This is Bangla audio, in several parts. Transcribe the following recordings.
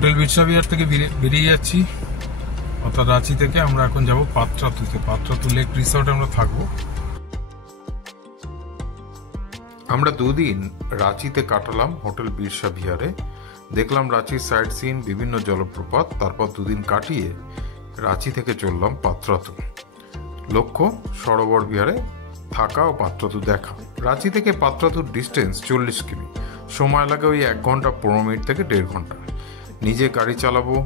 হোটেল বিরসা বিহার থেকে বেরিয়ে যাচ্ছি, অর্থাৎ রাঁচি থেকে। আমরা এখন যাব পাত্রাতুতে। পাত্রাতু লেক রিসর্টে আমরা থাকবো। আমরা দুদিন রাঁচিতে কাটালাম হোটেল বিরসা বিহারে। দেখলাম রাঁচির সাইট সিন, বিভিন্ন জলপ্রপাত। তারপর দুদিন কাটিয়ে রাঁচি থেকে চললাম পাত্রাতু। লক্ষ্য সরোবর বিহারে থাকা ও পাত্রাতু দেখা। রাঁচি থেকে পাত্রাতুর ডিস্টেন্স 40 কিমি। সময় লাগে ওই 1 ঘন্টা 15 মিনিট থেকে 1.5 ঘন্টা। নিজে গাড়ি চালাবো,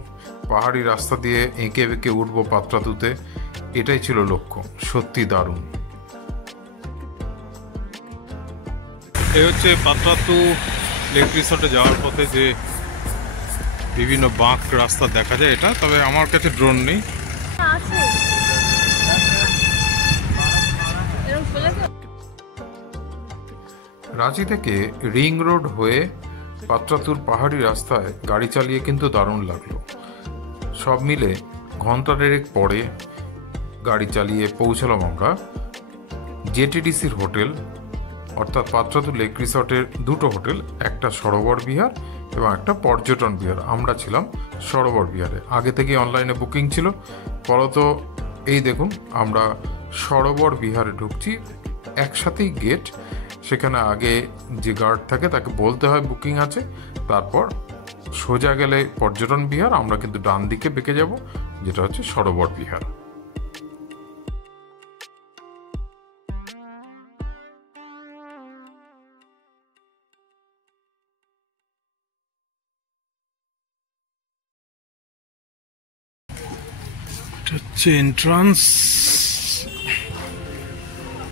পাহাড়ি রাস্তা দিয়ে এঁকে বেঁকে উঠবো পাত্রাতুতে। এটাই ছিল লক্ষ্য। সত্যি দারুণ। এই হচ্ছে পাত্রাতু লেক রিসর্টে যাওয়ার পথে যে বিভিন্ন বাঁক রাস্তা দেখা যায় এটা। তবে আমার কাছে ড্রোন নেই। রাঁচি থেকে রিং রোড হয়ে পাত্রাতুর পাহাড়ি রাস্তায় গাড়ি চালিয়ে কিন্তু দারুণ লাগলো। সব মিলে ঘন্টা 1.5 পরে গাড়ি চালিয়ে পৌঁছলাম আমরা জেটিডিসির হোটেল, অর্থাৎ পাত্রাতু লেক রিসর্টের দুটো হোটেল, একটা সরোবর বিহার এবং একটা পর্যটন বিহার। আমরা ছিলাম সরোবর বিহারে। আগে থেকে অনলাইনে বুকিং ছিল। ফলত এই দেখুন আমরা সরোবর বিহারে ঢুকছি। একসাথেই গেট, সেখানে আগে যে গার্ড থাকে তাকে বলতে হয় বুকিং আছে। তারপর সোজা গেলে পর্যটন বিহার, আমরা কিন্তু ডান দিকে বেঁকে যাব, যেটা হচ্ছে সরোবর বিহার। হচ্ছে এন্ট্রান্স।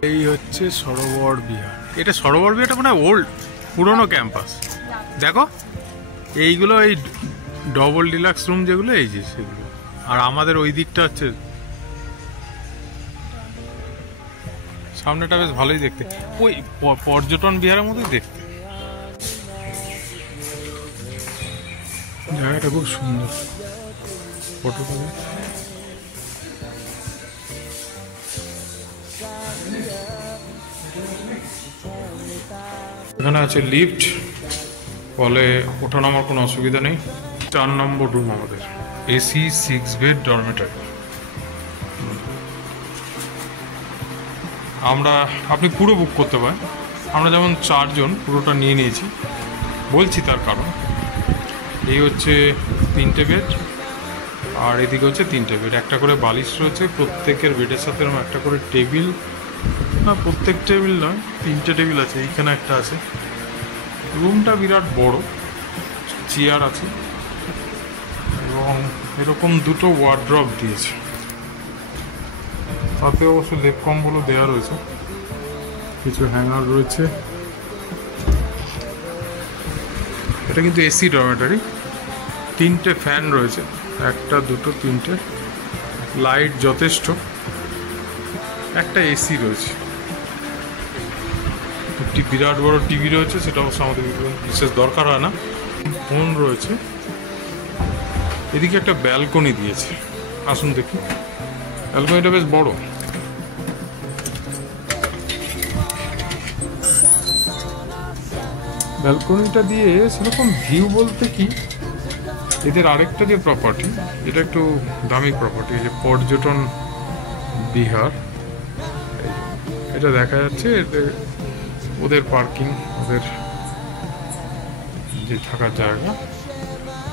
এই হচ্ছে সরোবর বিহার। এটা সরোবর বিহারটা মানে ওল্ড পুরনো ক্যাম্পাস। দেখো এইগুলো এই ডবল ডিলাক্স রুম যেগুলো, এই যে সেগুলো। আর আমাদের ওই দিকটা হচ্ছে সামনেটা বেশ ভালোই দেখতে, ওই পর্যটন বিহারের মতোই দেখতে। জায়গাটা খুব সুন্দর। ফটোটা এখানে আছে লিফট, ফলে ওঠানামার কোনো অসুবিধা নেই। 4 নম্বর রুম আমাদের, এসি 6 বেড ডরমেটরি। আপনি পুরো বুক করতে পারেন। আমরা যেমন 4 জন পুরোটা নিয়ে নিয়েছি। বলছি তার কারণ, এই হচ্ছে 3টে বেড, আর এদিকে হচ্ছে 3টে বেড। একটা করে বালিশ রয়েছে, প্রত্যেকের বেডের সাথে এরকম একটা করে টেবিল, না প্রত্যেক টেবিল নয়, 3টে টেবিল আছে। এইখানে একটা আছে। রুমটা বিরাট বড়, চেয়ার আছে এবং এরকম 2টো ওয়ার্ড্রপ দিয়েছে। তাতে অবশ্য লেপ কম্বলও দেওয়া রয়েছে, কিছু হ্যাঙ্গার রয়েছে। এটা কিন্তু এসি ডরমেটরি। 3টে ফ্যান রয়েছে, 1টা 2টো 3টে, লাইট যথেষ্ট। একটা এসি রয়েছে, একটি বিরাট বড় টিভি রয়েছে, সেটা অবশ্য আমাদের বিশেষ দরকার হয় না। ফোন রয়েছে। এদিকে একটা ব্যালকনি দিয়েছে, আসুন দেখি। ব্যালকনিটা বেশ বড়। ব্যালকনিটা দিয়ে সেরকম ভিউ বলতে কি, এদের আরেকটা যে প্রপার্টি, এটা একটু দামি প্রপার্টি, যে পর্যটন বিহার, এটা দেখা যাচ্ছে। ওদের পার্কিং, ওদের যে থাকার জায়গা।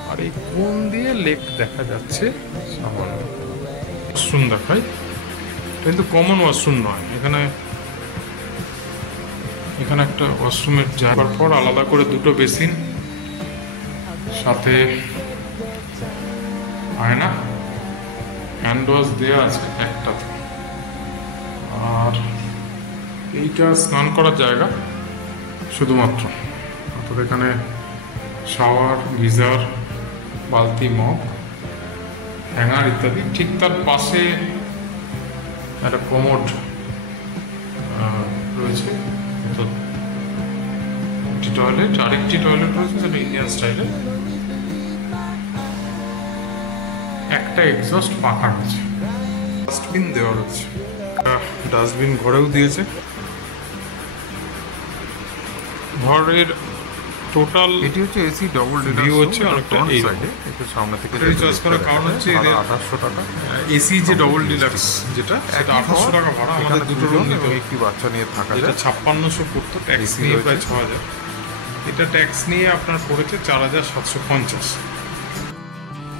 আর এই কোণ দিয়ে লেক দেখা যাচ্ছে সামান্য। ওয়াশরুম দেখায়, কিন্তু কমন ওয়াশরুম নয়। এখানে একটা ওয়াশরুমের জায়গার পর আলাদা করে 2টো বেসিন, সাথে আয়না, হ্যান্ড ওয়াশ দেওয়া আছে একটাতে। আর এইটা স্নান করার জায়গা শুধুমাত্র। অর্থাৎ এখানে শাওয়ার, গিজার, বালতি, মগ, হ্যাঙ্গার ইত্যাদি। ঠিক তার পাশে একটা কমোড রয়েছে, একটি টয়লেট। আরেকটি টয়লেট রয়েছে, সেটা ইন্ডিয়ান স্টাইলে। একটা এক্সস্ট পাখা রয়েছে, ডাস্টবিন দেওয়া রয়েছে। ডাস্টবিন ঘরেও দিয়েছে। ঘরের টোটাল এটি হচ্ছে AC double deluxe View room, হচ্ছে এটা অনেকটা front এইরকম। side এ, একটু সামনে থেকে এটাই choice করার কারণ হচ্ছে এদের 2800 টাকা। এসি যে ডবল ডিলাক্স যেটা সেটা 800 টাকা ভাড়া, আমাদের দুটো রুম নিতে এবং হবে। একটি বাচ্চা নিয়ে থাকা এটা যায়। 5600 পড়তো, ট্যাক্স AC নিয়ে রয়েছে। প্রায় 6000। এটা ট্যাক্স নিয়ে আপনার পড়েছে 4750।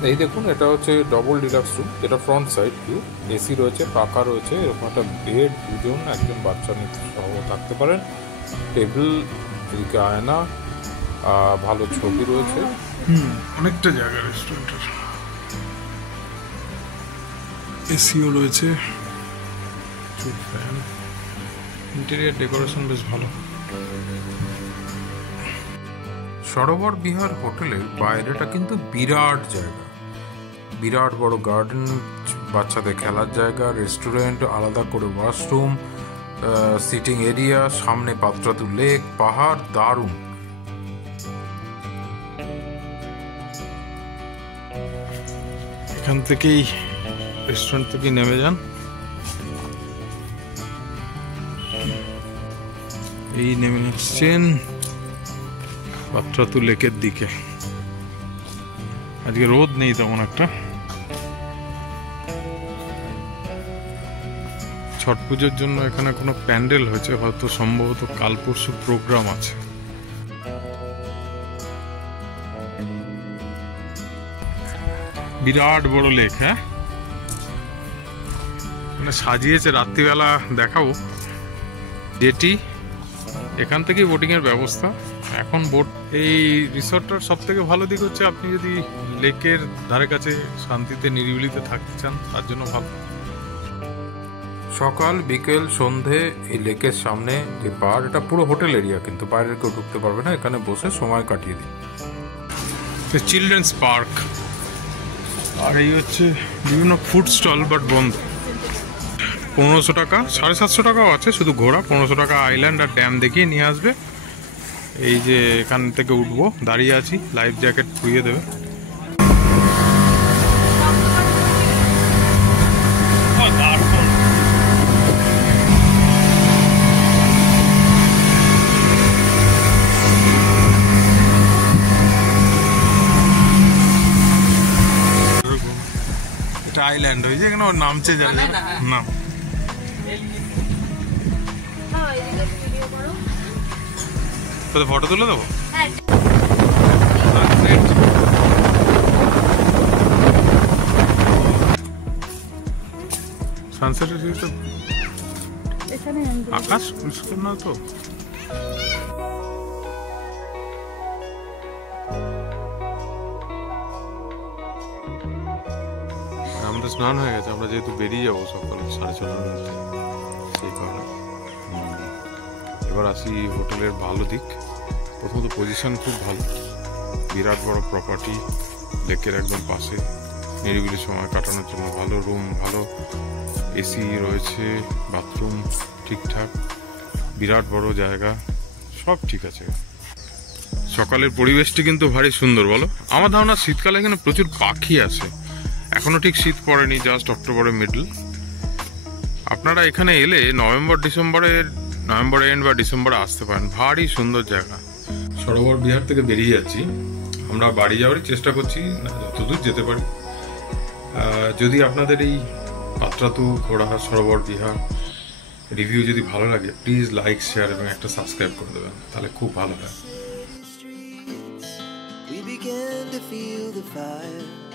এই দেখুন, এটা হচ্ছে ডবল ডিলাক্স রুম, যেটা ফ্রন্ট সাইড ভিউ। এসি রয়েছে, পাখা রয়েছে, এরকম একটা বেড, দুজন একজন বাচ্চা নিয়ে সহ থাকতে পারেন। টেবিল, এদিকে আয়না, ভালো ছবি রয়েছে। অনেকটা জায়গা রেস্টুরেন্টের। এসিও রয়েছে, ফ্যান, ইন্টেরিয়ার ডেকোরেশন বেশ ভালো। সরোবর বিহার হোটেলের বাইরেটা কিন্তু বিরাট জায়গা, বিরাট বড় গার্ডেন, বাচ্চাদের খেলার জায়গা, রেস্টুরেন্ট, আলাদা করে ওয়াশরুম, সিটিং এরিয়া, সামনে পাত্রাতু লেক, পাহাড়, দারুণ। এখান থেকেই রেস্টুরেন্ট থেকেই নেমে যান, এই নেমে আসছেন পাত্রাতু লেকের দিকে। আজকে রোদ নেই তেমন একটা। ছট পুজোর জন্য এখানে কোনো প্যান্ডেল হয়েছে, হয়তো সম্ভবত কাল পরশু প্রোগ্রাম আছে। বিরাট বড় লেক, হ্যাঁ, মানে সাজিয়েছে। রাত্রিবেলা দেখাবো যেটি, এখান থেকেই বোটিং এর ব্যবস্থা। এখন বোট, এই রিসর্টটার সব থেকে ভালো দিক হচ্ছে আপনি যদি লেকের ধারে কাছে শান্তিতে নিরিবিলিতে থাকতে চান, তার জন্য ভালো। সকাল, বিকেল, সন্ধে এই লেকের সামনে যে বার, এটা পুরো হোটেল এরিয়া, কিন্তু বাইরের কেউ ঢুকতে পারবে না, এখানে বসে সময় কাটিয়ে দিন। চিলড্রেন্স পার্ক, আর এই হচ্ছে বিভিন্ন ফুড স্টল, বাট বন্ধ। 1500 টাকা, 750 টাকাও আছে শুধু ঘোরা। 1500 টাকা আইল্যান্ড আর ড্যাম দেখিয়ে নিয়ে আসবে। এই যে এখান থেকে উঠবো, দাঁড়িয়ে আছি, লাইফ জ্যাকেট খুইয়ে দেবে। এটা আইল্যান্ড হয়েছে, এখানে ওর নামছে যাবে না। ফটো তুলে দেবো। সানসেটের ভিউটা, আকাশ পরিষ্কার না তো। আমাদের স্নান হয়ে গেছে, আমরা যেহেতু বেরিয়ে যাবো সকাল 6:30টার মধ্যে, সেই কারণে। এবার আসি হোটেলের ভালো দিক। প্রথমত পজিশন খুব ভালো, বিরাট বড় প্রপার্টি, লেকের একদম পাশে, নিরিবিলি সময় কাটানোর জন্য ভালো রুম, ভালো এসি রয়েছে, বাথরুম ঠিকঠাক, বিরাট বড় জায়গা, সব ঠিক আছে। সকালের পরিবেশটি কিন্তু ভারী সুন্দর, বলো। আমার ধারণা শীতকালে এখানে প্রচুর পাখি আসে। এখনো ঠিক শীত পড়েনি, জাস্ট অক্টোবরের মিডল। আপনারা এখানে এলে নভেম্বর এন্ড বা ডিসেম্বরে আসতে পারেন, ভারী সুন্দর জায়গা। সরোবর বিহার থেকে বেরিয়ে যাচ্ছি, আমরা বাড়ি যাওয়ারই চেষ্টা করছি, যতদূর যেতে পারি। যদি আপনাদের এই পাত্রাতু, ঘোড়াহাট, সরোবর বিহার রিভিউ যদি ভালো লাগে, প্লিজ লাইক, শেয়ার এবং একটা সাবস্ক্রাইব করে দেবেন, তাহলে খুব ভালো হয়। We began to feel the fire.